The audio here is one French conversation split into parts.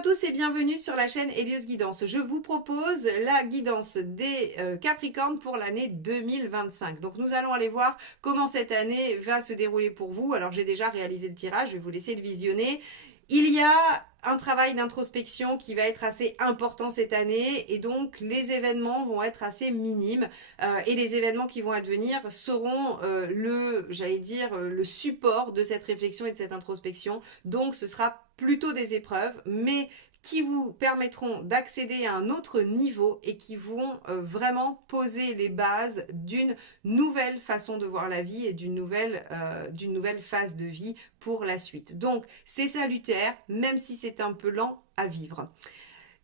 à tous et bienvenue sur la chaîne Hélios Guidance. Je vous propose la guidance des Capricornes pour l'année 2025. Donc nous allons aller voir comment cette année va se dérouler pour vous. Alors j'ai déjà réalisé le tirage, je vais vous laisser le visionner. Il y a un travail d'introspection qui va être assez important cette année et donc les événements vont être assez minimes et les événements qui vont advenir seront le support de cette réflexion et de cette introspection. Donc ce sera plutôt des épreuves, mais qui vous permettront d'accéder à un autre niveau et qui vont vraiment poser les bases d'une nouvelle façon de voir la vie et d'une nouvelle phase de vie pour la suite. Donc c'est salutaire, même si c'est un peu lent à vivre.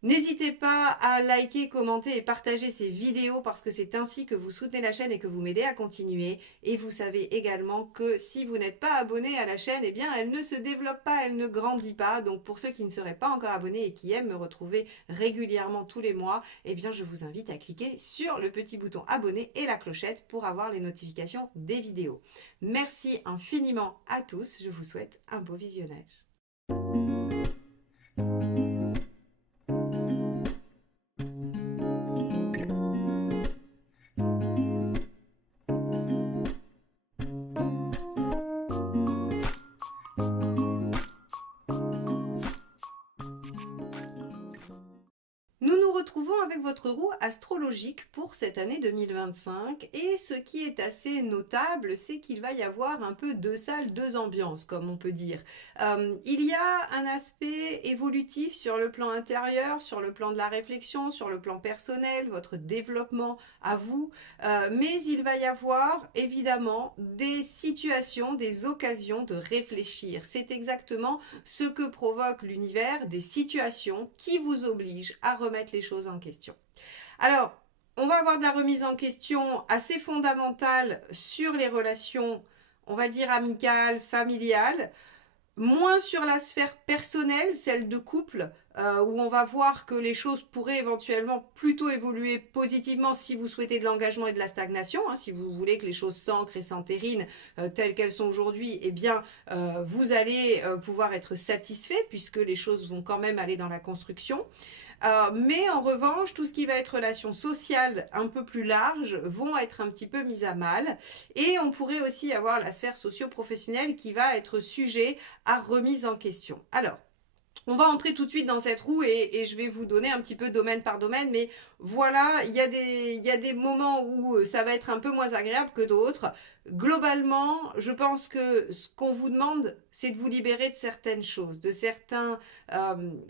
N'hésitez pas à liker, commenter et partager ces vidéos parce que c'est ainsi que vous soutenez la chaîne et que vous m'aidez à continuer. Et vous savez également que si vous n'êtes pas abonné à la chaîne, eh bien elle ne se développe pas, elle ne grandit pas. Donc pour ceux qui ne seraient pas encore abonnés et qui aiment me retrouver régulièrement tous les mois, eh bien je vous invite à cliquer sur le petit bouton abonner et la clochette pour avoir les notifications des vidéos. Merci infiniment à tous, je vous souhaite un beau visionnage. Nous nous retrouvons avec votre roue astrologique pour cette année 2025 et ce qui est assez notable, c'est qu'il va y avoir un peu deux salles, deux ambiances, comme on peut dire. Il y a un aspect évolutif sur le plan intérieur, sur le plan de la réflexion, sur le plan personnel, votre développement à vous, mais il va y avoir évidemment des situations, des occasions de réfléchir. C'est exactement ce que provoque l'univers, des situations qui vous obligent à remettre les choses en question. Alors, on va avoir de la remise en question assez fondamentale sur les relations, on va dire amicales, familiales, moins sur la sphère personnelle, celle de couple, où on va voir que les choses pourraient éventuellement plutôt évoluer positivement si vous souhaitez de l'engagement et de la stagnation, hein, si vous voulez que les choses s'ancrent et s'entérinent telles qu'elles sont aujourd'hui, eh bien vous allez pouvoir être satisfait puisque les choses vont quand même aller dans la construction. Mais en revanche, tout ce qui va être relations sociales un peu plus larges vont être un petit peu mises à mal. Et on pourrait aussi avoir la sphère socio-professionnelle qui va être sujet à remise en question. Alors, on va entrer tout de suite dans cette roue et je vais vous donner un petit peu domaine par domaine, mais voilà, il y a des moments où ça va être un peu moins agréable que d'autres. Globalement, je pense que ce qu'on vous demande, c'est de vous libérer de certaines choses, de certains,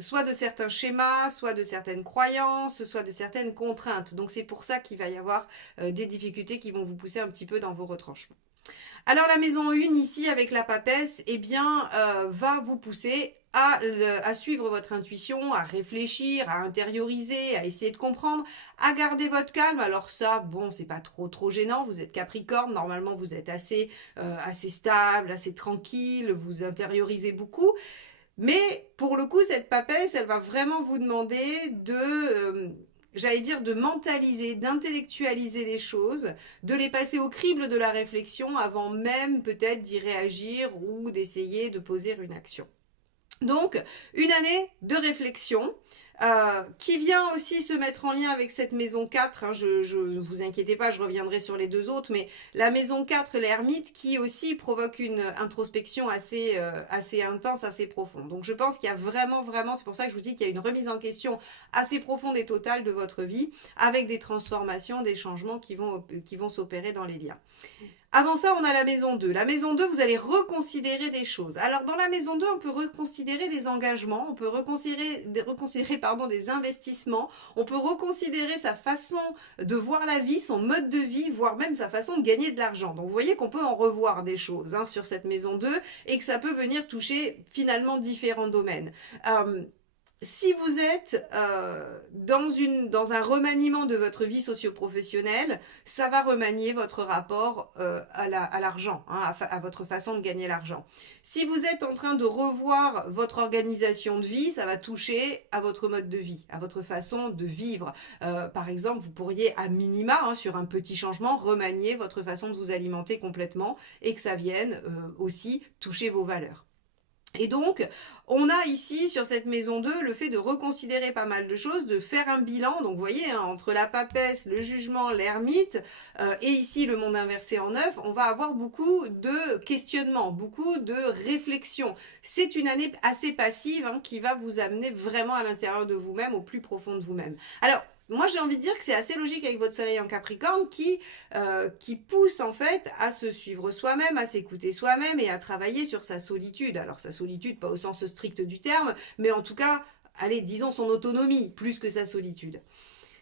soit de certains schémas, soit de certaines croyances, soit de certaines contraintes. Donc c'est pour ça qu'il va y avoir des difficultés qui vont vous pousser un petit peu dans vos retranchements. Alors la maison 1 ici avec la papesse, eh bien, va vous pousser à suivre votre intuition, à réfléchir, à intérioriser, à essayer de comprendre, à garder votre calme. Alors ça, bon, c'est pas trop gênant. Vous êtes Capricorne, normalement vous êtes assez stable, assez tranquille, vous intériorisez beaucoup. Mais pour le coup, cette papesse, elle va vraiment vous demander j'allais dire, de mentaliser, d'intellectualiser les choses, de les passer au crible de la réflexion avant même peut-être d'y réagir ou d'essayer de poser une action. Donc, une année de réflexion qui vient aussi se mettre en lien avec cette maison 4. Hein, je ne vous inquiétez pas, je reviendrai sur les deux autres, mais la maison 4, l'ermite, qui aussi provoque une introspection assez intense, assez profonde. Donc, je pense qu'il y a vraiment, c'est pour ça que je vous dis qu'il y a une remise en question assez profonde et totale de votre vie, avec des transformations, des changements qui vont s'opérer dans les liens. Avant ça, on a la maison 2. La maison 2, vous allez reconsidérer des choses. Alors, dans la maison 2, on peut reconsidérer des engagements, on peut reconsidérer des investissements, on peut reconsidérer sa façon de voir la vie, son mode de vie, voire même sa façon de gagner de l'argent. Donc, vous voyez qu'on peut en revoir des choses sur cette maison 2 et que ça peut venir toucher finalement différents domaines. Si vous êtes dans un remaniement de votre vie socio-professionnelle, ça va remanier votre rapport à l'argent, hein, à votre façon de gagner l'argent. Si vous êtes en train de revoir votre organisation de vie, ça va toucher à votre mode de vie, à votre façon de vivre. Par exemple, vous pourriez à minima, hein, sur un petit changement, remanier votre façon de vous alimenter complètement et que ça vienne aussi toucher vos valeurs. Et donc, on a ici, sur cette maison 2, le fait de reconsidérer pas mal de choses, de faire un bilan. Donc, vous voyez, hein, entre la papesse, le jugement, l'ermite, et ici le monde inversé en 9, on va avoir beaucoup de questionnements, beaucoup de réflexions. C'est une année assez passive, hein, qui va vous amener vraiment à l'intérieur de vous-même, au plus profond de vous-même. Alors, moi, j'ai envie de dire que c'est assez logique avec votre soleil en Capricorne qui pousse en fait à se suivre soi-même, à s'écouter soi-même et à travailler sur sa solitude. Alors sa solitude, pas au sens strict du terme, mais en tout cas, allez, disons son autonomie, plus que sa solitude.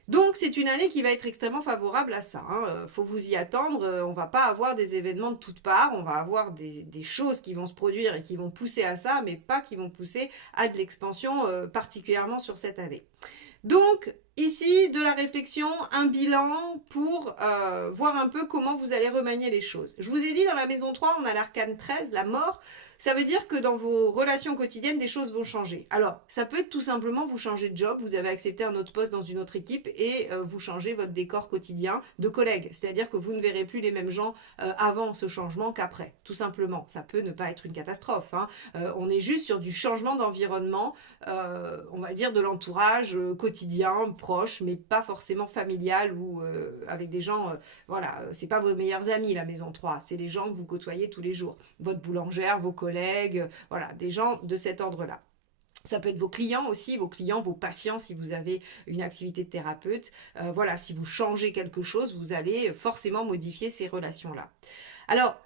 Donc c'est une année qui va être extrêmement favorable à ça. Hein. Faut vous y attendre. On va pas avoir des événements de toutes parts. On va avoir des choses qui vont se produire et qui vont pousser à ça, mais pas qui vont pousser à de l'expansion, particulièrement sur cette année. Donc, ici, de la réflexion, un bilan pour voir un peu comment vous allez remanier les choses. Je vous ai dit, dans la maison 3, on a l'arcane 13, la mort. Ça veut dire que dans vos relations quotidiennes, des choses vont changer. Alors, ça peut être tout simplement vous changer de job, vous avez accepté un autre poste dans une autre équipe et vous changez votre décor quotidien de collègues. C'est-à-dire que vous ne verrez plus les mêmes gens avant ce changement qu'après, tout simplement. Ça peut ne pas être une catastrophe. Hein. On est juste sur du changement d'environnement, on va dire de l'entourage quotidien, proche, mais pas forcément familial ou avec des gens, voilà, c'est pas vos meilleurs amis la maison 3, c'est les gens que vous côtoyez tous les jours. Votre boulangère, vos collègues, voilà, des gens de cet ordre-là. Ça peut être vos clients aussi, vos clients, vos patients si vous avez une activité de thérapeute. Voilà, si vous changez quelque chose, vous allez forcément modifier ces relations-là. Alors,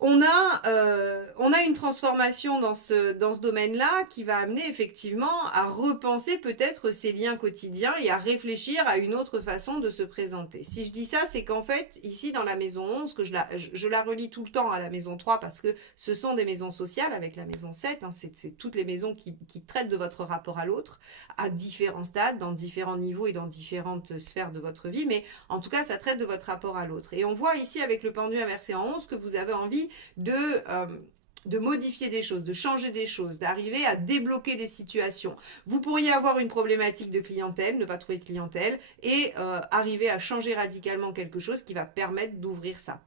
on a une transformation dans ce domaine-là qui va amener effectivement à repenser peut-être ces liens quotidiens et à réfléchir à une autre façon de se présenter. Si je dis ça, c'est qu'en fait, ici dans la maison 11, que je la relie tout le temps à la maison 3 parce que ce sont des maisons sociales avec la maison 7, hein, c'est toutes les maisons qui traitent de votre rapport à l'autre à différents stades, dans différents niveaux et dans différentes sphères de votre vie, mais en tout cas, ça traite de votre rapport à l'autre. Et on voit ici avec le pendule inversé en 11 que vous avez envie de, euh, de modifier des choses, de changer des choses, d'arriver à débloquer des situations. Vous pourriez avoir une problématique de clientèle, ne pas trouver de clientèle, et arriver à changer radicalement quelque chose qui va permettre d'ouvrir ça.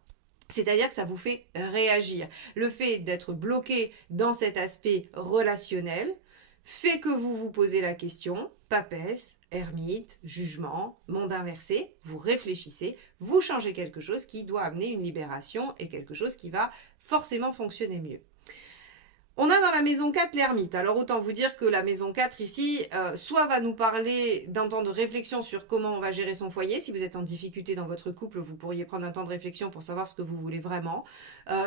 C'est-à-dire que ça vous fait réagir. Le fait d'être bloqué dans cet aspect relationnel fait que vous vous posez la question, papesse, ermite, jugement, monde inversé, vous réfléchissez, vous changez quelque chose qui doit amener une libération et quelque chose qui va forcément fonctionner mieux. On a dans la maison 4 l'ermite. Alors autant vous dire que la maison 4 ici, soit va nous parler d'un temps de réflexion sur comment on va gérer son foyer. Si vous êtes en difficulté dans votre couple, vous pourriez prendre un temps de réflexion pour savoir ce que vous voulez vraiment.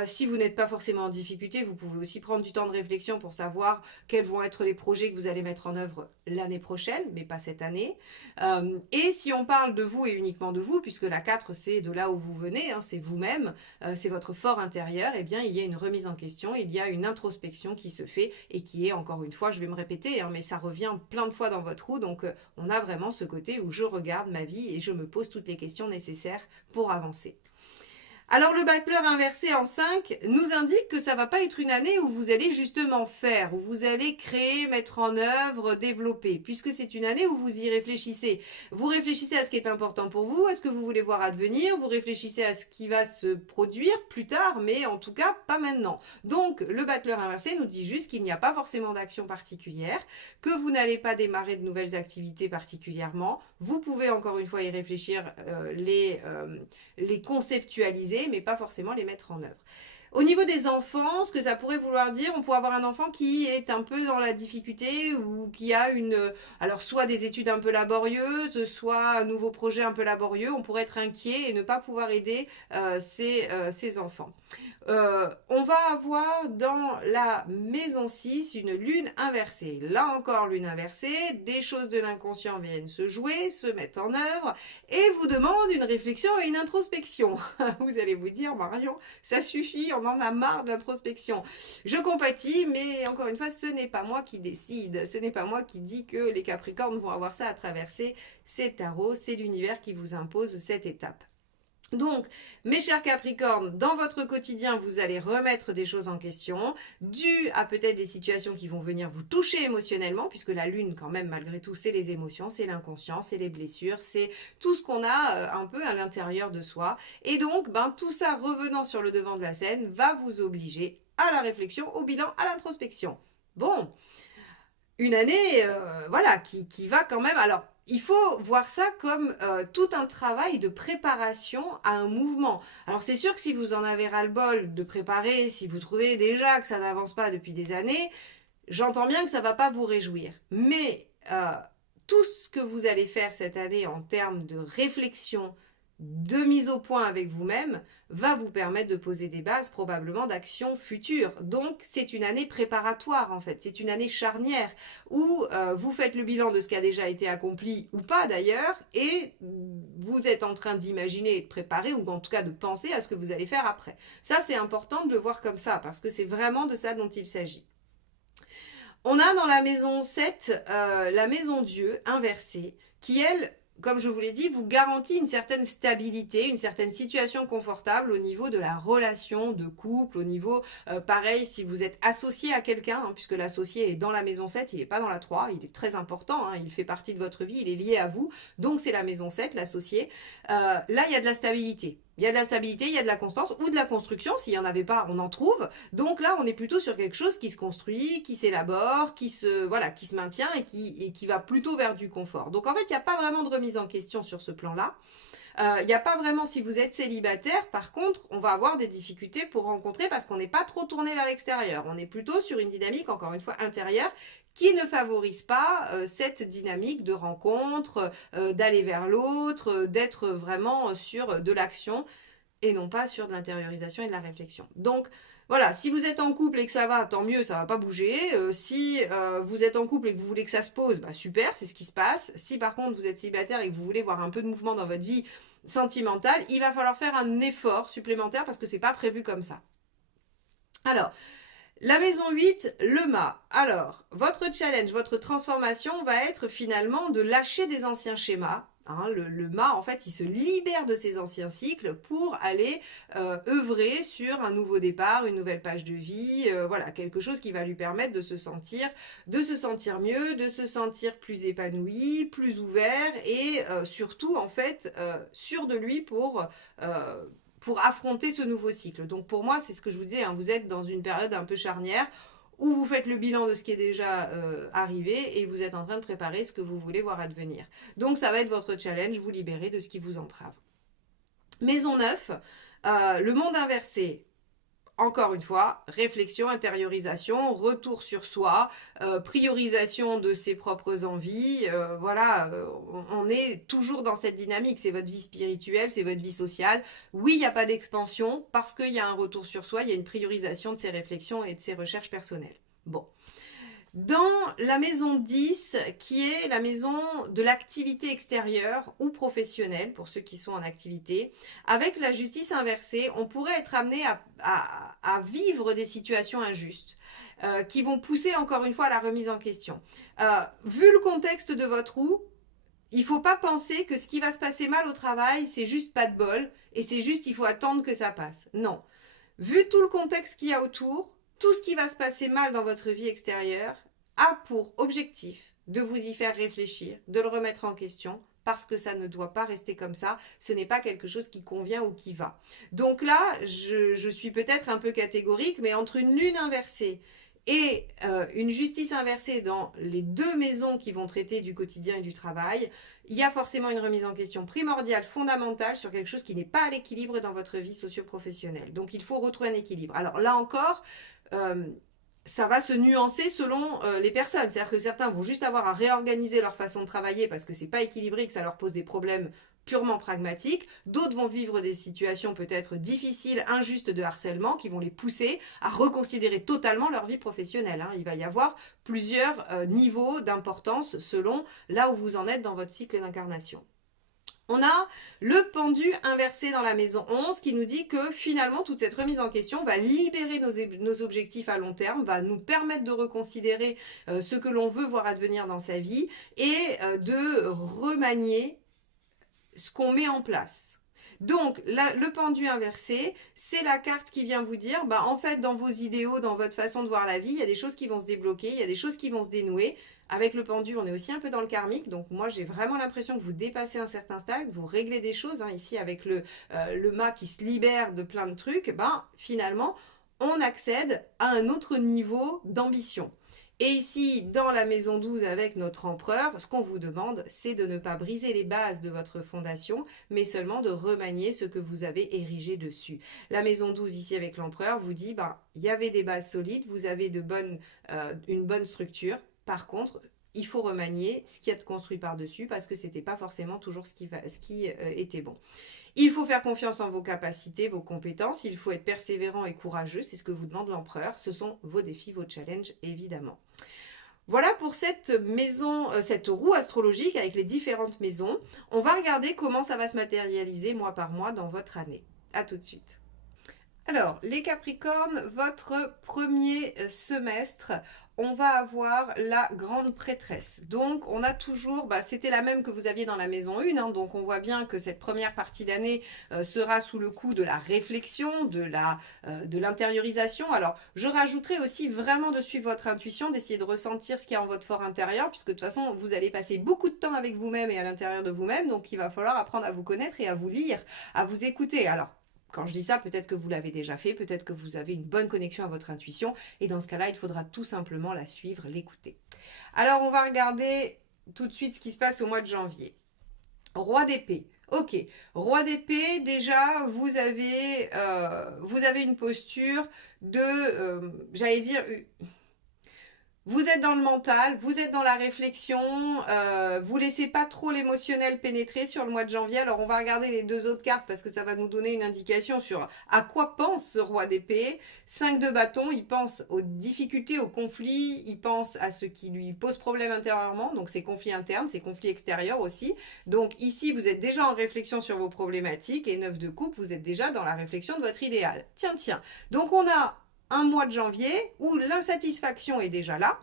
Si vous n'êtes pas forcément en difficulté, vous pouvez aussi prendre du temps de réflexion pour savoir quels vont être les projets que vous allez mettre en œuvre l'année prochaine, mais pas cette année. Et si on parle de vous et uniquement de vous, puisque la 4 c'est de là où vous venez, hein, c'est vous-même, c'est votre fort intérieur, eh bien il y a une remise en question, il y a une introspection qui se fait et qui est, encore une fois, je vais me répéter, hein, mais ça revient plein de fois dans votre roue, donc on a vraiment ce côté où je regarde ma vie et je me pose toutes les questions nécessaires pour avancer. Alors le bachelor inversé en 5 nous indique que ça va pas être une année où vous allez justement faire, où vous allez créer, mettre en œuvre, développer, puisque c'est une année où vous y réfléchissez. Vous réfléchissez à ce qui est important pour vous, à ce que vous voulez voir advenir, vous réfléchissez à ce qui va se produire plus tard, mais en tout cas pas maintenant. Donc le bachelor inversé nous dit juste qu'il n'y a pas forcément d'action particulière, que vous n'allez pas démarrer de nouvelles activités particulièrement. Vous pouvez encore une fois y réfléchir, les conceptualiser, mais pas forcément les mettre en œuvre. Au niveau des enfants, ce que ça pourrait vouloir dire, on pourrait avoir un enfant qui est un peu dans la difficulté ou qui a alors soit des études un peu laborieuses, soit un nouveau projet un peu laborieux. On pourrait être inquiet et ne pas pouvoir aider ses enfants. On va avoir dans la maison 6 une lune inversée. Là encore, lune inversée, des choses de l'inconscient viennent se jouer, se mettent en œuvre et vous demandent une réflexion et une introspection. Vous allez vous dire, Marion, ça suffit, on en a marre de l'introspection. Je compatis, mais encore une fois, ce n'est pas moi qui décide. Ce n'est pas moi qui dis que les Capricornes vont avoir ça à traverser. C'est tarot, c'est l'univers qui vous impose cette étape. Donc, mes chers Capricornes, dans votre quotidien, vous allez remettre des choses en question, dû à peut-être des situations qui vont venir vous toucher émotionnellement, puisque la lune, quand même, malgré tout, c'est les émotions, c'est l'inconscient, c'est les blessures, c'est tout ce qu'on a un peu à l'intérieur de soi. Et donc, tout ça revenant sur le devant de la scène va vous obliger à la réflexion, au bilan, à l'introspection. Bon, une année, voilà, qui va quand même. Alors, il faut voir ça comme tout un travail de préparation à un mouvement. Alors, c'est sûr que si vous en avez ras-le-bol de préparer, si vous trouvez déjà que ça n'avance pas depuis des années, j'entends bien que ça ne va pas vous réjouir. Mais tout ce que vous allez faire cette année en termes de réflexion, de mise au point avec vous-même, va vous permettre de poser des bases probablement d'actions futures. Donc c'est une année préparatoire en fait, c'est une année charnière où vous faites le bilan de ce qui a déjà été accompli ou pas d'ailleurs et vous êtes en train d'imaginer et de préparer ou en tout cas de penser à ce que vous allez faire après. Ça c'est important de le voir comme ça parce que c'est vraiment de ça dont il s'agit. On a dans la maison 7 la maison Dieu inversée qui, elle, comme je vous l'ai dit, vous garantit une certaine stabilité, une certaine situation confortable au niveau de la relation de couple, au niveau, pareil, si vous êtes associé à quelqu'un, hein, puisque l'associé est dans la maison 7, il n'est pas dans la 3, il est très important, hein, il fait partie de votre vie, il est lié à vous, donc c'est la maison 7, l'associé. Là, il y a de la stabilité. Il y a de la stabilité, il y a de la constance ou de la construction. S'il n'y en avait pas, on en trouve. Donc là, on est plutôt sur quelque chose qui se construit, qui s'élabore, voilà, qui se maintient et qui va plutôt vers du confort. Donc en fait, il n'y a pas vraiment de remise en question sur ce plan-là. Il n'y a pas vraiment, si vous êtes célibataire, par contre, on va avoir des difficultés pour rencontrer parce qu'on n'est pas trop tourné vers l'extérieur. On est plutôt sur une dynamique, encore une fois, intérieure qui ne favorise pas cette dynamique de rencontre, d'aller vers l'autre, d'être vraiment sur de l'action et non pas sur de l'intériorisation et de la réflexion. Donc voilà, si vous êtes en couple et que ça va, tant mieux, ça va pas bouger. Si vous êtes en couple et que vous voulez que ça se pose, bah super, c'est ce qui se passe. Si par contre vous êtes célibataire et que vous voulez voir un peu de mouvement dans votre vie sentimentale, il va falloir faire un effort supplémentaire parce que c'est pas prévu comme ça. Alors, la maison 8, le mât. Alors, votre challenge, votre transformation va être finalement de lâcher des anciens schémas. Hein, le mât, en fait, il se libère de ses anciens cycles pour aller œuvrer sur un nouveau départ, une nouvelle page de vie, voilà, quelque chose qui va lui permettre de se sentir mieux, de se sentir plus épanoui, plus ouvert et surtout, en fait, sûr de lui pour affronter ce nouveau cycle. Donc pour moi, c'est ce que je vous disais, hein, vous êtes dans une période un peu charnière où vous faites le bilan de ce qui est déjà arrivé et vous êtes en train de préparer ce que vous voulez voir advenir. Donc ça va être votre challenge, vous libérer de ce qui vous entrave. Maison 9, le monde inversé. Encore une fois, réflexion, intériorisation, retour sur soi, priorisation de ses propres envies. Voilà, on est toujours dans cette dynamique. C'est votre vie spirituelle, c'est votre vie sociale. Oui, il n'y a pas d'expansion parce qu'il y a un retour sur soi, il y a une priorisation de ses réflexions et de ses recherches personnelles. Bon. Dans la maison 10, qui est la maison de l'activité extérieure ou professionnelle, pour ceux qui sont en activité, avec la justice inversée, on pourrait être amené à vivre des situations injustes qui vont pousser encore une fois à la remise en question. Vu le contexte de votre roue, il ne faut pas penser que ce qui va se passer mal au travail, c'est juste pas de bol et c'est juste il faut attendre que ça passe. Non. Vu tout le contexte qu'il y a autour, tout ce qui va se passer mal dans votre vie extérieure a pour objectif de vous y faire réfléchir, de le remettre en question, parce que ça ne doit pas rester comme ça. Ce n'est pas quelque chose qui convient ou qui va. Donc là, je suis peut-être un peu catégorique, mais entre une lune inversée et une justice inversée dans les deux maisons qui vont traiter du quotidien et du travail, il y a forcément une remise en question primordiale, fondamentale sur quelque chose qui n'est pas à l'équilibre dans votre vie socio-professionnelle. Donc il faut retrouver un équilibre. Alors là encore, ça va se nuancer selon les personnes. C'est-à-dire que certains vont juste avoir à réorganiser leur façon de travailler parce que c'est pas équilibré, que ça leur pose des problèmes purement pragmatiques. D'autres vont vivre des situations peut-être difficiles, injustes de harcèlement qui vont les pousser à reconsidérer totalement leur vie professionnelle. Hein. Il va y avoir plusieurs niveaux d'importance selon là où vous en êtes dans votre cycle d'incarnation. On a le pendu inversé dans la maison 11 qui nous dit que finalement toute cette remise en question va libérer nos objectifs à long terme, va nous permettre de reconsidérer ce que l'on veut voir advenir dans sa vie et de remanier ce qu'on met en place. Donc, le pendu inversé, c'est la carte qui vient vous dire, bah, en fait, dans vos idéaux, dans votre façon de voir la vie, il y a des choses qui vont se débloquer, il y a des choses qui vont se dénouer. Avec le pendu, on est aussi un peu dans le karmique, donc moi j'ai vraiment l'impression que vous dépassez un certain stade, vous réglez des choses, hein, ici avec le mât qui se libère de plein de trucs, ben finalement, on accède à un autre niveau d'ambition. Et ici, dans la maison 12 avec notre empereur, ce qu'on vous demande, c'est de ne pas briser les bases de votre fondation, mais seulement de remanier ce que vous avez érigé dessus. La maison 12 ici avec l'empereur vous dit, ben, il y avait des bases solides, vous avez une bonne structure. Par contre, il faut remanier ce qui est construit par-dessus parce que c'était pas forcément toujours ce qui était bon. Il faut faire confiance en vos capacités, vos compétences, il faut être persévérant et courageux, c'est ce que vous demande l'empereur, ce sont vos défis, vos challenges évidemment. Voilà pour cette maison, cette roue astrologique avec les différentes maisons. On va regarder comment ça va se matérialiser mois par mois dans votre année. A tout de suite. Alors, les Capricornes, votre premier semestre, on va avoir la grande prêtresse. Donc, on a toujours, c'était la même que vous aviez dans la maison 1, hein, donc on voit bien que cette première partie d'année sera sous le coup de la réflexion, de l'intériorisation. Alors, je rajouterai aussi vraiment de suivre votre intuition, d'essayer de ressentir ce qu'il y a en votre fort intérieur, puisque de toute façon, vous allez passer beaucoup de temps avec vous-même et à l'intérieur de vous-même, donc il va falloir apprendre à vous connaître et à vous lire, à vous écouter. Alors, quand je dis ça, peut-être que vous l'avez déjà fait, peut-être que vous avez une bonne connexion à votre intuition, et dans ce cas-là, il faudra tout simplement la suivre, l'écouter. Alors, on va regarder tout de suite ce qui se passe au mois de janvier. Roi d'épée. Ok, roi d'épée, déjà, vous avez une posture j'allais dire, vous êtes dans le mental, vous êtes dans la réflexion, vous laissez pas trop l'émotionnel pénétrer sur le mois de janvier. Alors on va regarder les deux autres cartes parce que ça va nous donner une indication sur à quoi pense ce roi d'épée. 5 de bâton, il pense aux difficultés, aux conflits, il pense à ce qui lui pose problème intérieurement, donc ces conflits internes, ces conflits extérieurs aussi. Donc ici, vous êtes déjà en réflexion sur vos problématiques et 9 de coupe, vous êtes déjà dans la réflexion de votre idéal. Tiens, tiens. Donc on a un mois de janvier où l'insatisfaction est déjà là,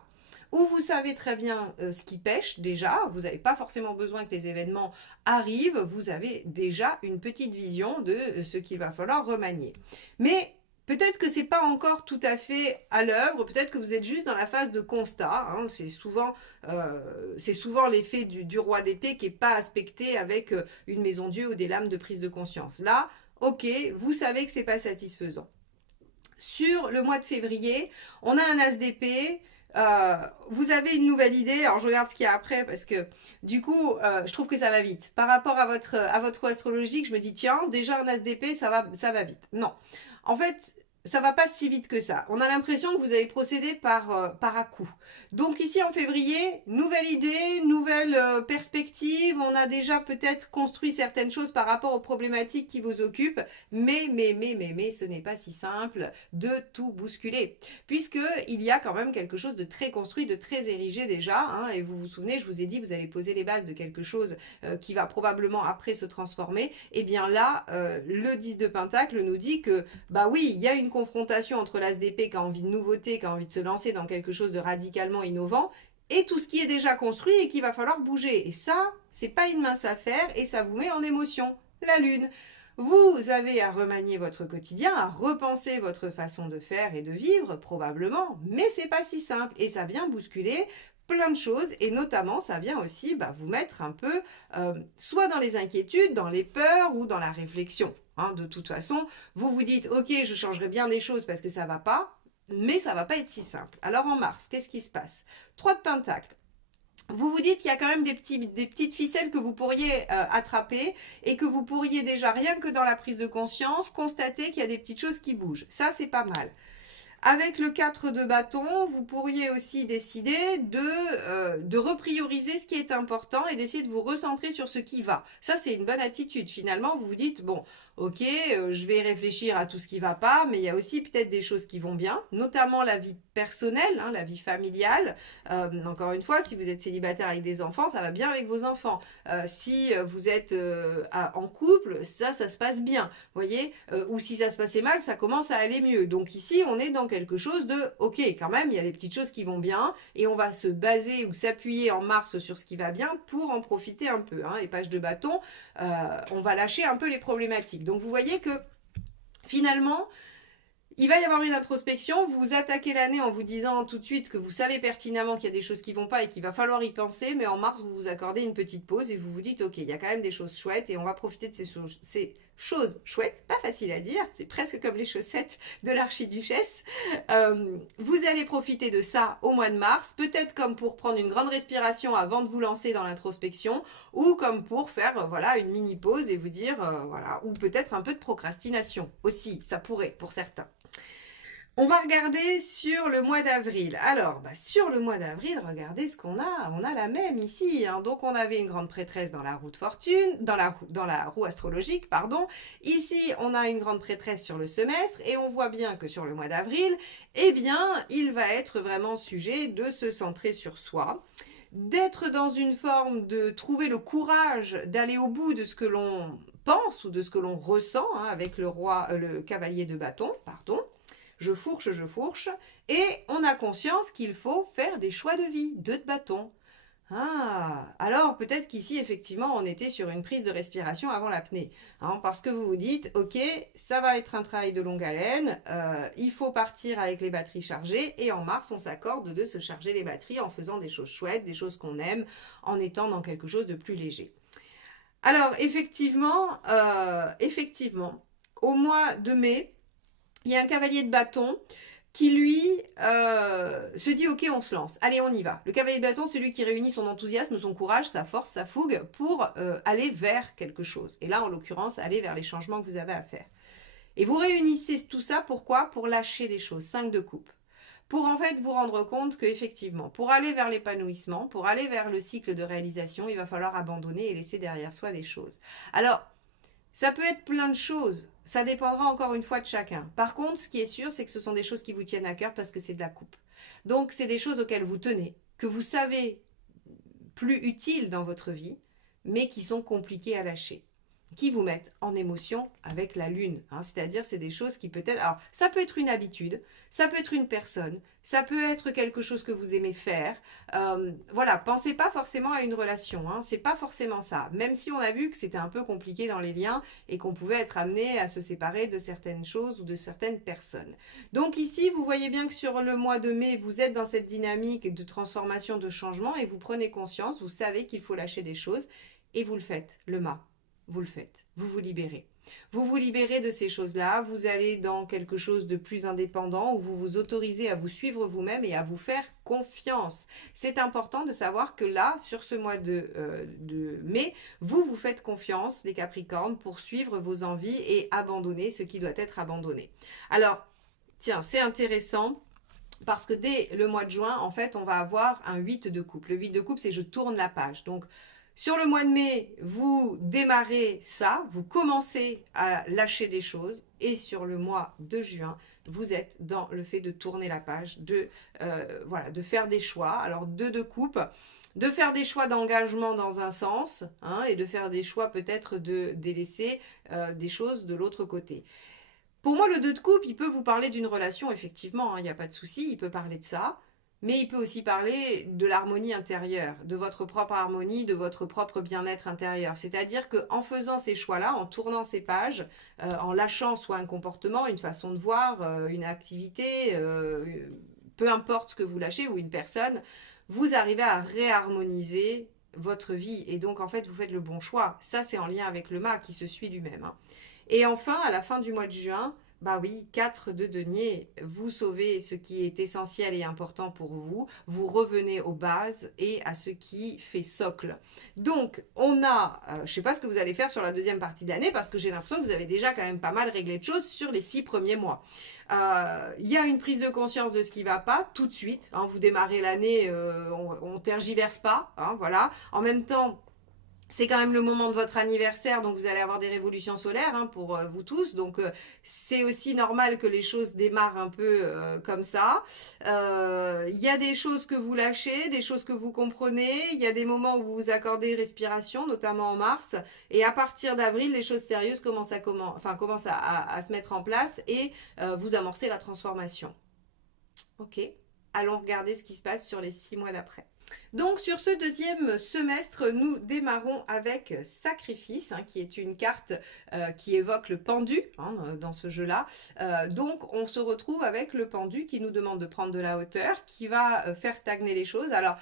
où vous savez très bien ce qui pêche déjà, vous n'avez pas forcément besoin que les événements arrivent, vous avez déjà une petite vision de ce qu'il va falloir remanier. Mais peut-être que ce n'est pas encore tout à fait à l'œuvre, peut-être que vous êtes juste dans la phase de constat, hein, c'est souvent l'effet du roi d'épée qui n'est pas aspecté avec une maison Dieu ou des lames de prise de conscience. Là, ok, vous savez que ce n'est pas satisfaisant. Sur le mois de février, on a un as d'épée. Vous avez une nouvelle idée. Alors je regarde ce qu'il y a après parce que du coup, je trouve que ça va vite. Par rapport à votre astrologique, je me dis tiens, déjà un as d'épée, ça va vite. Non, en fait, ça va pas si vite que ça. On a l'impression que vous avez procédé par à-coup. Donc ici en février, nouvelle idée, nouvelle perspective. On a déjà peut-être construit certaines choses par rapport aux problématiques qui vous occupent. Mais, ce n'est pas si simple de tout bousculer. Puisqu'il y a quand même quelque chose de très construit, de très érigé déjà. Hein, et vous vous souvenez, je vous ai dit, vous allez poser les bases de quelque chose qui va probablement après se transformer. Et bien là, le 10 de Pentacle nous dit que, bah oui, il y a une confrontation entre l'As d'épée qui a envie de nouveauté, qui a envie de se lancer dans quelque chose de radicalement innovant, et tout ce qui est déjà construit et qu'il va falloir bouger. Et ça, c'est pas une mince affaire et ça vous met en émotion. La Lune. Vous avez à remanier votre quotidien, à repenser votre façon de faire et de vivre, probablement, mais c'est pas si simple et ça vient bousculer plein de choses et notamment ça vient aussi vous mettre un peu soit dans les inquiétudes, dans les peurs ou dans la réflexion. Hein. De toute façon, vous vous dites ok, je changerai bien des choses parce que ça va pas, mais ça va pas être si simple. Alors en mars, qu'est-ce qui se passe? 3 de Pentacle. Vous vous dites qu'il y a quand même des petites ficelles que vous pourriez attraper et que vous pourriez déjà, rien que dans la prise de conscience, constater qu'il y a des petites choses qui bougent. Ça, c'est pas mal. Avec le 4 de bâton, vous pourriez aussi décider de reprioriser ce qui est important et d'essayer de vous recentrer sur ce qui va. Ça, c'est une bonne attitude. Finalement, vous vous dites, bon, ok, je vais réfléchir à tout ce qui ne va pas, mais il y a aussi peut-être des choses qui vont bien, notamment la vie personnelle, hein, la vie familiale. Encore une fois, si vous êtes célibataire avec des enfants, ça va bien avec vos enfants. Si vous êtes en couple, ça se passe bien, voyez. Ou si ça se passait mal, ça commence à aller mieux. Donc ici, on est dans quelque chose de, ok, quand même, il y a des petites choses qui vont bien, et on va se baser ou s'appuyer en mars sur ce qui va bien pour en profiter un peu. Hein. Épage de bâton, on va lâcher un peu les problématiques. Donc vous voyez que finalement, il va y avoir une introspection, vous vous attaquez l'année en vous disant tout de suite que vous savez pertinemment qu'il y a des choses qui vont pas et qu'il va falloir y penser, mais en mars, vous vous accordez une petite pause et vous vous dites, ok, il y a quand même des choses chouettes et on va profiter de ces Chose chouette, pas facile à dire, c'est presque comme les chaussettes de l'archiduchesse. Vous allez profiter de ça au mois de mars, peut-être comme pour prendre une grande respiration avant de vous lancer dans l'introspection, ou comme pour faire voilà une mini pause et vous dire voilà, ou peut-être un peu de procrastination aussi, ça pourrait pour certains. On va regarder sur le mois d'avril. Alors, sur le mois d'avril, regardez ce qu'on a. On a la même ici. Hein. Donc, on avait une grande prêtresse dans la roue de fortune, dans la roue astrologique, pardon. Ici, on a une grande prêtresse sur le semestre et on voit bien que sur le mois d'avril, eh bien, il va être vraiment sujet de se centrer sur soi, d'être dans une forme de trouver le courage d'aller au bout de ce que l'on pense ou de ce que l'on ressent hein, avec le cavalier de bâton, pardon. Je fourche, et on a conscience qu'il faut faire des choix de vie, deux de bâton. Ah, alors peut-être qu'ici, effectivement, on était sur une prise de respiration avant l'apnée. Hein, parce que vous vous dites, ok, ça va être un travail de longue haleine, il faut partir avec les batteries chargées, et en mars, on s'accorde de se charger les batteries en faisant des choses chouettes, des choses qu'on aime, en étant dans quelque chose de plus léger. Alors, effectivement, au mois de mai, il y a un cavalier de bâton qui lui se dit ok on se lance, allez on y va. Le cavalier de bâton c'est lui qui réunit son enthousiasme, son courage, sa force, sa fougue pour aller vers quelque chose. Et là en l'occurrence aller vers les changements que vous avez à faire. Et vous réunissez tout ça pourquoi? Pour lâcher des choses, 5 de coupe. Pour en fait vous rendre compte que effectivement, pour aller vers l'épanouissement, pour aller vers le cycle de réalisation, il va falloir abandonner et laisser derrière soi des choses. Alors ça peut être plein de choses. Ça dépendra encore une fois de chacun. Par contre, ce qui est sûr, c'est que ce sont des choses qui vous tiennent à cœur parce que c'est de la coupe. Donc, c'est des choses auxquelles vous tenez, que vous savez plus utiles dans votre vie, mais qui sont compliquées à lâcher, qui vous mettent en émotion avec la lune. Hein. C'est-à-dire, c'est des choses qui peut-être... Alors, ça peut être une habitude, ça peut être une personne, ça peut être quelque chose que vous aimez faire. Voilà, pensez pas forcément à une relation, hein. C'est pas forcément ça. Même si on a vu que c'était un peu compliqué dans les liens et qu'on pouvait être amené à se séparer de certaines choses ou de certaines personnes. Donc ici, vous voyez bien que sur le mois de mai, vous êtes dans cette dynamique de transformation, de changement et vous prenez conscience, vous savez qu'il faut lâcher des choses et vous le faites, le mât. Vous le faites, vous vous libérez. Vous vous libérez de ces choses-là, vous allez dans quelque chose de plus indépendant où vous vous autorisez à vous suivre vous-même et à vous faire confiance. C'est important de savoir que là, sur ce mois de mai, vous vous faites confiance, les Capricornes, pour suivre vos envies et abandonner ce qui doit être abandonné. Alors, tiens, c'est intéressant. Parce que dès le mois de juin, en fait, on va avoir un 8 de coupe. Le 8 de coupe, c'est je tourne la page. Donc, sur le mois de mai, vous démarrez ça, vous commencez à lâcher des choses. Et sur le mois de juin, vous êtes dans le fait de tourner la page, voilà, de faire des choix. Alors, 2 de coupe, de faire des choix d'engagement dans un sens hein, et de faire des choix peut-être de délaisser des choses de l'autre côté. Pour moi, le 2 de coupe, il peut vous parler d'une relation, effectivement, il n'y a pas de souci, il peut parler de ça, mais il peut aussi parler de l'harmonie intérieure, de votre propre harmonie, de votre propre bien-être intérieur. C'est-à-dire qu'en faisant ces choix-là, en tournant ces pages, en lâchant soit un comportement, une façon de voir, une activité, peu importe ce que vous lâchez, ou une personne, vous arrivez à réharmoniser votre vie. Et donc, en fait, vous faites le bon choix. Ça, c'est en lien avec le mât qui se suit lui-même. Hein. Et enfin, à la fin du mois de juin, bah oui, 4 de denier, vous sauvez ce qui est essentiel et important pour vous revenez aux bases et à ce qui fait socle. Donc, on a, je ne sais pas ce que vous allez faire sur la deuxième partie de l'année parce que j'ai l'impression que vous avez déjà quand même pas mal réglé de choses sur les 6 premiers mois. Il y a une prise de conscience de ce qui ne va pas tout de suite. Hein, vous démarrez l'année, on ne tergiverse pas. Hein, voilà. En même temps, c'est quand même le moment de votre anniversaire, donc vous allez avoir des révolutions solaires hein, pour vous tous. Donc c'est aussi normal que les choses démarrent un peu comme ça. Il y a des choses que vous lâchez, des choses que vous comprenez. Il y a des moments où vous vous accordez respiration, notamment en mars. Et à partir d'avril, les choses sérieuses commencent à se mettre en place et vous amorcez la transformation. Ok, allons regarder ce qui se passe sur les 6 mois d'après. Donc sur ce deuxième semestre, nous démarrons avec Sacrifice, hein, qui est une carte qui évoque le pendu hein, dans ce jeu-là. Donc on se retrouve avec le pendu qui nous demande de prendre de la hauteur, qui va faire stagner les choses. Alors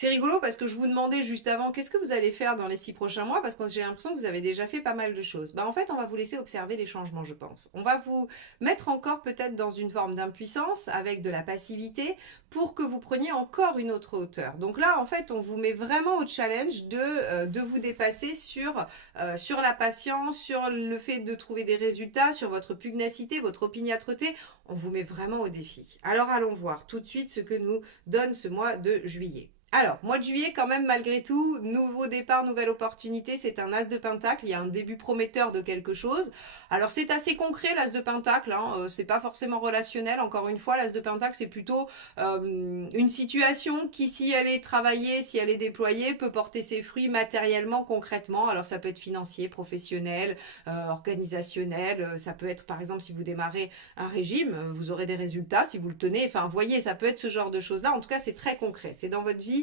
C'est rigolo parce que je vous demandais juste avant, qu'est-ce que vous allez faire dans les 6 prochains mois? Parce que j'ai l'impression que vous avez déjà fait pas mal de choses. En fait, on va vous laisser observer les changements, je pense. On va vous mettre encore peut-être dans une forme d'impuissance, avec de la passivité, pour que vous preniez encore une autre hauteur. Donc là, en fait, on vous met vraiment au challenge de vous dépasser sur la patience, sur le fait de trouver des résultats, sur votre pugnacité, votre opiniâtreté. On vous met vraiment au défi. Alors allons voir tout de suite ce que nous donne ce mois de juillet. Alors, mois de juillet, quand même, malgré tout, nouveau départ, nouvelle opportunité, c'est un as de pentacle, il y a un début prometteur de quelque chose. Alors, c'est assez concret, l'as de pentacle, hein, c'est pas forcément relationnel, encore une fois, l'as de pentacle, c'est plutôt une situation qui, si elle est travaillée, si elle est déployée, peut porter ses fruits matériellement, concrètement. Alors, ça peut être financier, professionnel, organisationnel, ça peut être, par exemple, si vous démarrez un régime, vous aurez des résultats si vous le tenez. Enfin, vous voyez, ça peut être ce genre de choses-là. En tout cas, c'est très concret. C'est dans votre vie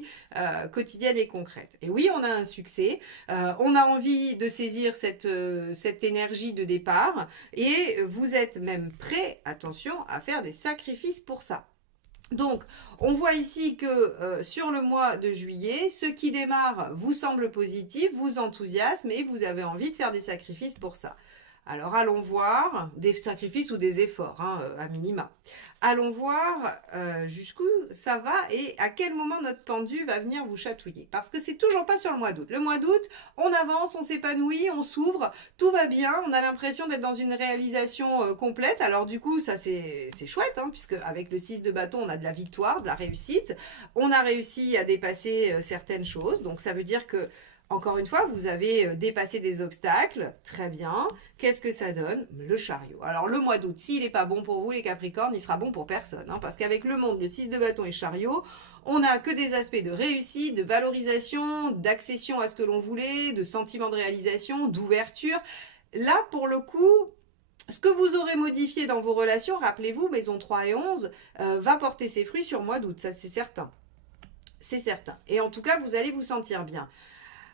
quotidienne et concrète. Et oui, on a un succès. On a envie de saisir cette énergie de départ. Et vous êtes même prêt, attention, à faire des sacrifices pour ça. Donc, on voit ici que sur le mois de juillet, ce qui démarre vous semble positif, vous enthousiasme et vous avez envie de faire des sacrifices pour ça. Alors allons voir, des sacrifices ou des efforts, hein, à minima. Allons voir jusqu'où ça va et à quel moment notre pendu va venir vous chatouiller. Parce que c'est toujours pas sur le mois d'août. Le mois d'août, on avance, on s'épanouit, on s'ouvre, tout va bien, on a l'impression d'être dans une réalisation complète. Alors du coup, ça c'est chouette, hein, puisque avec le 6 de bâton, on a de la victoire, de la réussite. On a réussi à dépasser certaines choses. Donc ça veut dire que encore une fois, vous avez dépassé des obstacles, très bien. Qu'est-ce que ça donne? Le chariot. Alors le mois d'août, s'il n'est pas bon pour vous les Capricornes, il sera bon pour personne. Hein, parce qu'avec le monde, le 6 de bâton et chariot, on n'a que des aspects de réussite, de valorisation, d'accession à ce que l'on voulait, de sentiment de réalisation, d'ouverture. Là, pour le coup, ce que vous aurez modifié dans vos relations, rappelez-vous, maison 3 et 11, va porter ses fruits sur le mois d'août, ça c'est certain. C'est certain. Et en tout cas, vous allez vous sentir bien.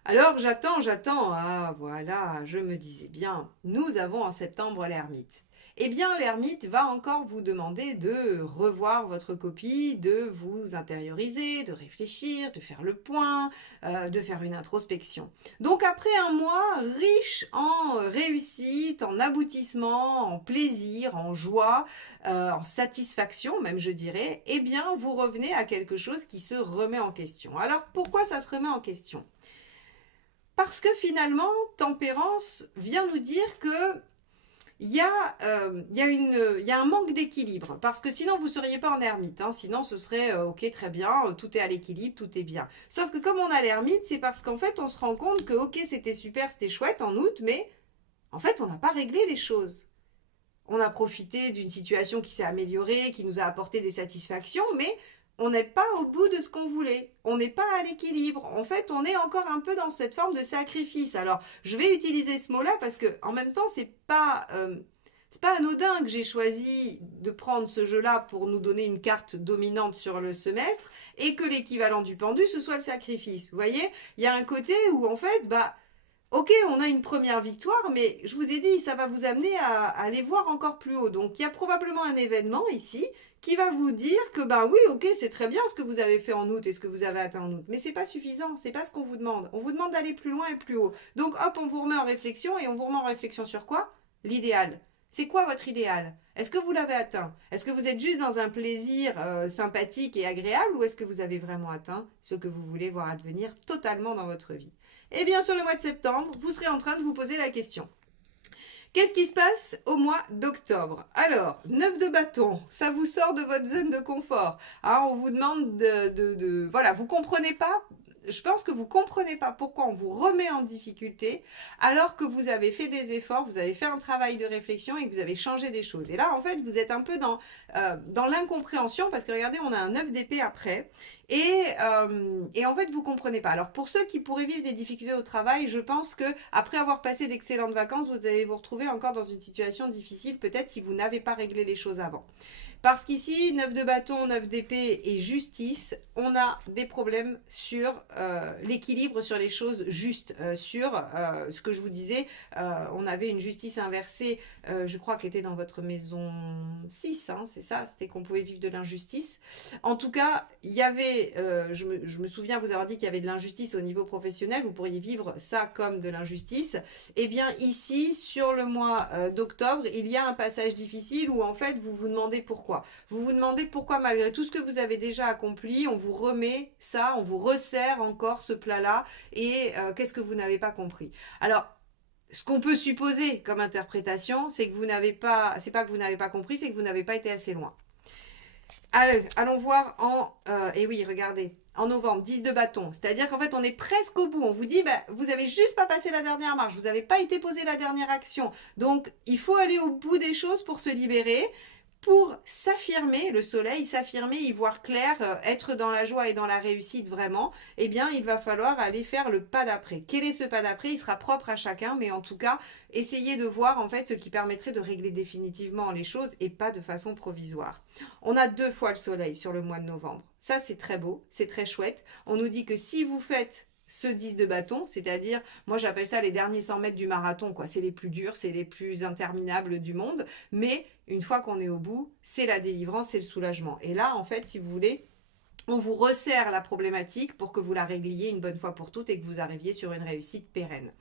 Alors j'attends. Ah voilà, je me disais bien, nous avons en septembre l'ermite. Eh bien, l'ermite va encore vous demander de revoir votre copie, de vous intérioriser, de réfléchir, de faire le point, de faire une introspection. Donc après un mois riche en réussite, en aboutissement, en plaisir, en joie, en satisfaction même je dirais, eh bien vous revenez à quelque chose qui se remet en question. Alors pourquoi ça se remet en question? Parce que finalement, Tempérance vient nous dire que il y a un manque d'équilibre. Parce que sinon, vous ne seriez pas en ermite. Hein. Sinon, ce serait ok, très bien, tout est à l'équilibre, tout est bien. Sauf que comme on a l'ermite, c'est parce qu'en fait, on se rend compte que ok, c'était super, c'était chouette en août, mais en fait, on n'a pas réglé les choses. On a profité d'une situation qui s'est améliorée, qui nous a apporté des satisfactions, mais on n'est pas au bout de ce qu'on voulait. On n'est pas à l'équilibre. En fait, on est encore un peu dans cette forme de sacrifice. Alors, je vais utiliser ce mot-là parce que, en même temps, c'est pas anodin que j'ai choisi de prendre ce jeu-là pour nous donner une carte dominante sur le semestre et que l'équivalent du pendu, ce soit le sacrifice. Vous voyez, il y a un côté où, en fait, ok, on a une première victoire, mais je vous ai dit, ça va vous amener à aller voir encore plus haut. Donc, il y a probablement un événement ici qui va vous dire que, ben oui, ok, c'est très bien ce que vous avez fait en août et ce que vous avez atteint en août, mais c'est pas suffisant, c'est pas ce qu'on vous demande. On vous demande d'aller plus loin et plus haut. Donc, hop, on vous remet en réflexion et on vous remet en réflexion sur quoi? L'idéal. C'est quoi votre idéal? Est-ce que vous l'avez atteint? Est-ce que vous êtes juste dans un plaisir sympathique et agréable ou est-ce que vous avez vraiment atteint ce que vous voulez voir advenir totalement dans votre vie? Eh bien, sur le mois de septembre, vous serez en train de vous poser la question. Qu'est-ce qui se passe au mois d'octobre? Alors, 9 de bâton, ça vous sort de votre zone de confort. Hein, on vous demande voilà, vous comprenez pas. Je pense que vous comprenez pas pourquoi on vous remet en difficulté alors que vous avez fait des efforts, vous avez fait un travail de réflexion et que vous avez changé des choses. Et là, en fait, vous êtes un peu dans l'incompréhension parce que regardez, on a un 9 d'épée après. Et en fait, vous comprenez pas. Alors, pour ceux qui pourraient vivre des difficultés au travail, je pense que après avoir passé d'excellentes vacances, vous allez vous retrouver encore dans une situation difficile, peut-être si vous n'avez pas réglé les choses avant. Parce qu'ici, 9 de bâton, 9 d'épée et justice, on a des problèmes sur l'équilibre, sur les choses justes, sur ce que je vous disais, on avait une justice inversée, je crois qu'elle était dans votre maison 6, hein, c'est ça, c'était qu'on pouvait vivre de l'injustice. En tout cas, il y avait avez, je me souviens vous avoir dit qu'il y avait de l'injustice au niveau professionnel, vous pourriez vivre ça comme de l'injustice. Eh bien ici, sur le mois d'octobre, il y a un passage difficile où en fait vous vous demandez pourquoi. Vous vous demandez pourquoi malgré tout ce que vous avez déjà accompli, on vous remet ça, on vous resserre encore ce plat-là et qu'est-ce que vous n'avez pas compris. Alors, ce qu'on peut supposer comme interprétation, c'est que vous n'avez pas, c'est pas que vous n'avez pas compris, c'est que vous n'avez pas été assez loin. Allez, allons voir et oui, regardez, en novembre, 10 de bâton. C'est-à-dire qu'en fait, on est presque au bout. On vous dit, bah, vous avez juste pas passé la dernière marche, vous n'avez pas été posé la dernière action. Donc, il faut aller au bout des choses pour se libérer, pour s'affirmer, le soleil, s'affirmer, y voir clair, être dans la joie et dans la réussite vraiment, eh bien, il va falloir aller faire le pas d'après. Quel est ce pas d'après? Il sera propre à chacun, mais en tout cas, essayez de voir en fait ce qui permettrait de régler définitivement les choses et pas de façon provisoire. On a 2 fois le soleil sur le mois de novembre. Ça, c'est très beau, c'est très chouette. On nous dit que si vous faites ce 10 de bâton, c'est-à-dire, moi j'appelle ça les derniers 100 mètres du marathon, quoi. C'est les plus durs, c'est les plus interminables du monde, mais une fois qu'on est au bout, c'est la délivrance, c'est le soulagement. Et là, en fait, si vous voulez, on vous resserre la problématique pour que vous la régliez une bonne fois pour toutes et que vous arriviez sur une réussite pérenne.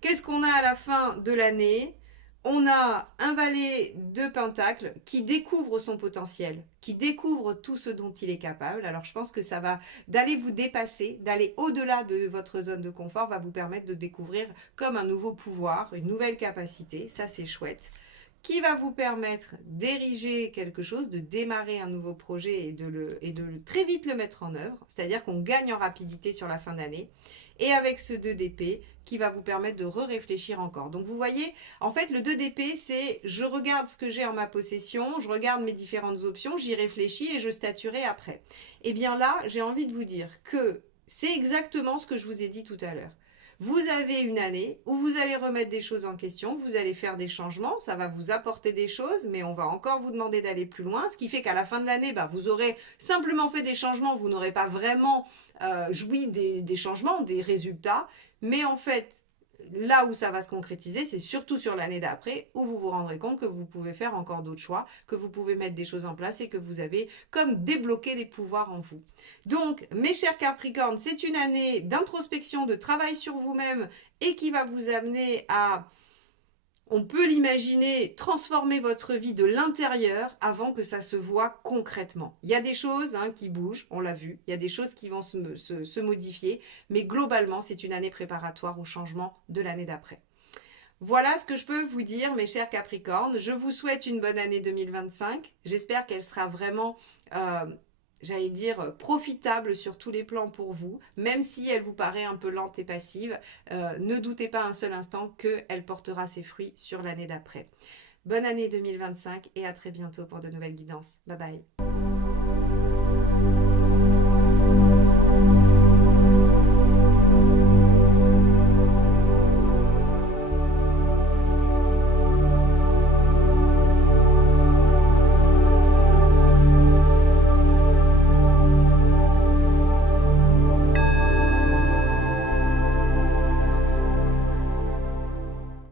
Qu'est-ce qu'on a à la fin de l'année? On a un valet de pentacle qui découvre son potentiel, qui découvre tout ce dont il est capable. Alors je pense que ça va, d'aller vous dépasser, d'aller au-delà de votre zone de confort, va vous permettre de découvrir comme un nouveau pouvoir, une nouvelle capacité. Ça, c'est chouette. Qui va vous permettre d'ériger quelque chose, de démarrer un nouveau projet et de très vite le mettre en œuvre. C'est-à-dire qu'on gagne en rapidité sur la fin d'année. Et avec ce 2 d'épée qui va vous permettre de réfléchir encore. Donc vous voyez, en fait, le 2 d'épée, c'est je regarde ce que j'ai en ma possession, je regarde mes différentes options, j'y réfléchis et je statuerai après. Et bien là, j'ai envie de vous dire que c'est exactement ce que je vous ai dit tout à l'heure. Vous avez une année où vous allez remettre des choses en question, vous allez faire des changements, ça va vous apporter des choses, mais on va encore vous demander d'aller plus loin, ce qui fait qu'à la fin de l'année, bah, vous aurez simplement fait des changements, vous n'aurez pas vraiment joui des changements, des résultats, mais en fait, là où ça va se concrétiser, c'est surtout sur l'année d'après, où vous vous rendrez compte que vous pouvez faire encore d'autres choix, que vous pouvez mettre des choses en place et que vous avez comme débloqué des pouvoirs en vous. Donc, mes chers Capricornes, c'est une année d'introspection, de travail sur vous-même et qui va vous amener à, on peut l'imaginer, transformer votre vie de l'intérieur avant que ça se voit concrètement. Il y a des choses qui bougent, on l'a vu, il y a des choses qui vont se modifier, mais globalement, c'est une année préparatoire au changement de l'année d'après. Voilà ce que je peux vous dire, mes chers Capricornes. Je vous souhaite une bonne année 2025. J'espère qu'elle sera vraiment, j'allais dire, profitable sur tous les plans pour vous, même si elle vous paraît un peu lente et passive. Ne doutez pas un seul instant qu'elle portera ses fruits sur l'année d'après. Bonne année 2025 et à très bientôt pour de nouvelles guidances. Bye bye.